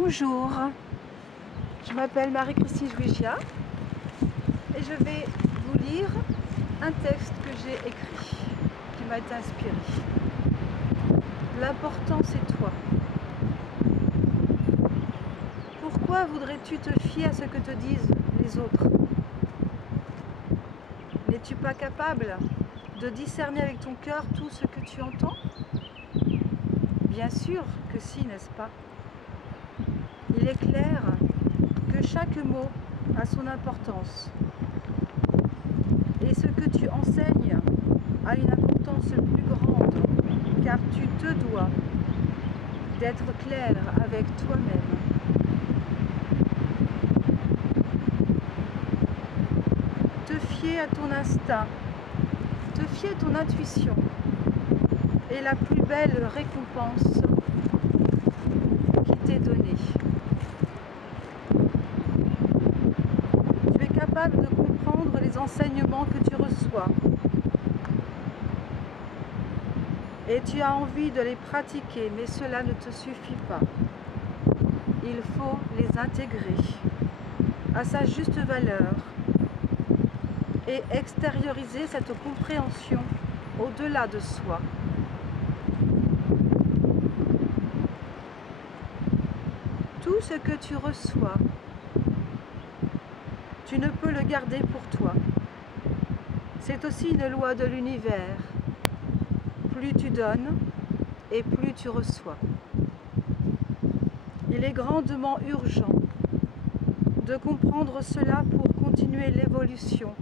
Bonjour, je m'appelle Marie-Christine Jouigia et je vais vous lire un texte que j'ai écrit, qui m'a été inspiré. L'important c'est toi. Pourquoi voudrais-tu te fier à ce que te disent les autres? N'es-tu pas capable de discerner avec ton cœur tout ce que tu entends? Bien sûr que si, n'est-ce pas? Il est clair que chaque mot a son importance. Et ce que tu enseignes a une importance plus grande, car tu te dois d'être clair avec toi-même. Te fier à ton instinct, te fier à ton intuition est la plus belle récompense qui t'est donnée. Tu es capable de comprendre les enseignements que tu reçois et tu as envie de les pratiquer, mais cela ne te suffit pas. Il faut les intégrer à sa juste valeur et extérioriser cette compréhension au-delà de soi. Tout ce que tu reçois, tu ne peux le garder pour toi. C'est aussi une loi de l'univers. Plus tu donnes et plus tu reçois. Il est grandement urgent de comprendre cela pour continuer l'évolution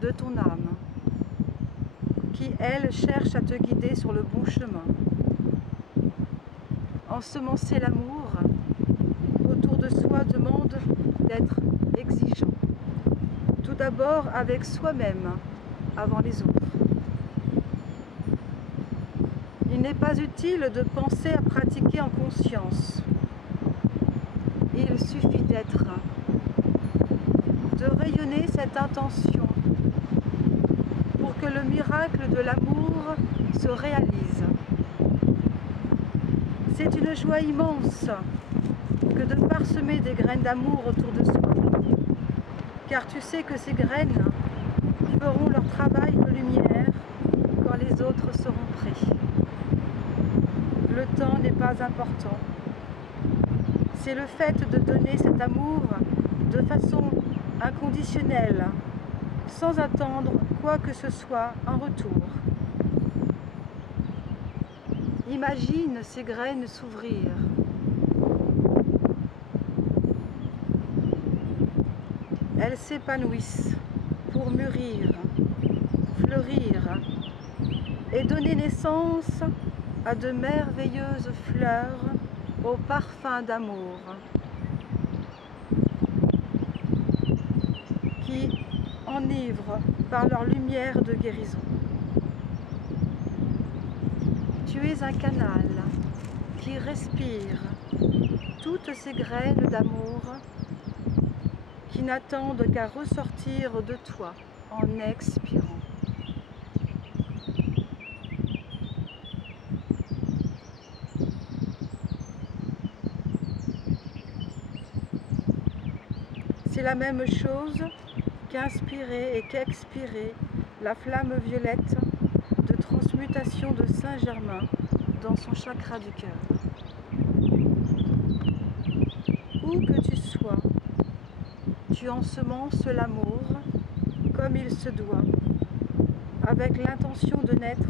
de ton âme, qui, elle, cherche à te guider sur le bon chemin. Ensemencer l'amour autour de soi demande d'être exigeant. Tout d'abord avec soi-même, avant les autres. Il n'est pas utile de penser à pratiquer en conscience. Il suffit d'être, de rayonner cette intention pour que le miracle de l'amour se réalise. C'est une joie immense que de parsemer des graines d'amour autour de soi, car tu sais que ces graines feront leur travail de lumière quand les autres seront prêts. Le temps n'est pas important. C'est le fait de donner cet amour de façon inconditionnelle, sans attendre quoi que ce soit en retour. Imagine ces graines s'ouvrir. Elles s'épanouissent pour mûrir, fleurir et donner naissance à de merveilleuses fleurs au parfum d'amour qui enivrent par leur lumière de guérison. Tu es un canal qui respire toutes ces graines d'amour qui n'attendent qu'à ressortir de toi en expirant. C'est la même chose qu'inspirer et qu'expirer la flamme violette de transmutation de Saint-Germain dans son chakra du cœur. Où que tu sois, tu ensemences l'amour comme il se doit, avec l'intention de n'être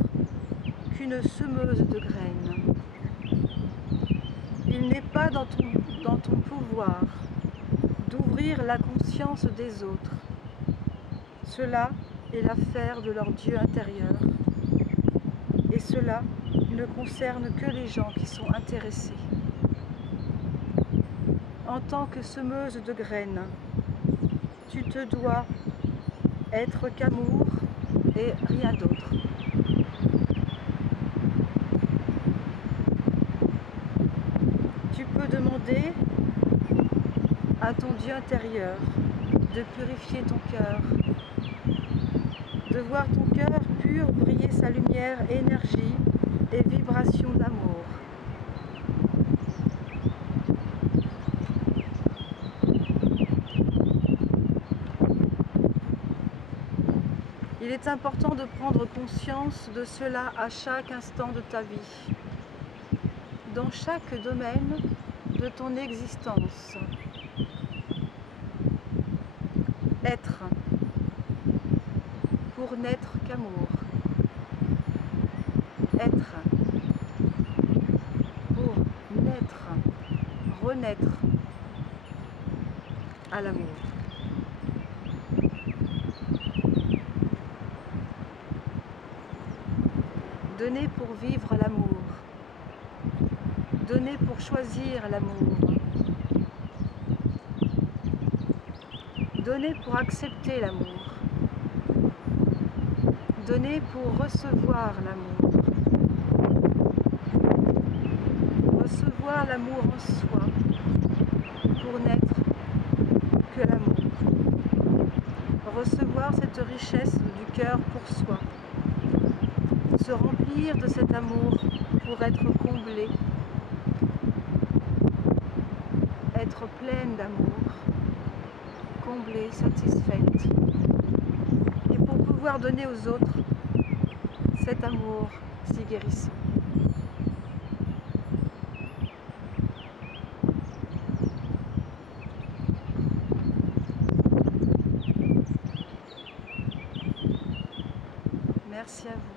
qu'une semeuse de graines. Il n'est pas dans ton pouvoir d'ouvrir la conscience des autres. Cela est l'affaire de leur Dieu intérieur. Et cela ne concerne que les gens qui sont intéressés. En tant que semeuse de graines, tu te dois être qu'amour et rien d'autre. Tu peux demander à ton Dieu intérieur de purifier ton cœur, de voir ton cœur pur briller sa lumière, énergie et vibration d'amour. Il est important de prendre conscience de cela à chaque instant de ta vie, dans chaque domaine de ton existence. Être, pour n'être qu'amour. Être, pour naître, renaître à l'amour. Donner pour vivre l'amour. Donner pour choisir l'amour. Donner pour accepter l'amour. Donner pour recevoir l'amour. Recevoir l'amour en soi, pour n'être que l'amour. Recevoir cette richesse du cœur pour soi. Se remplir de cet amour pour être comblé. Être pleine d'amour, comblée, satisfaite. Et pour pouvoir donner aux autres cet amour si guérissant. Merci à vous.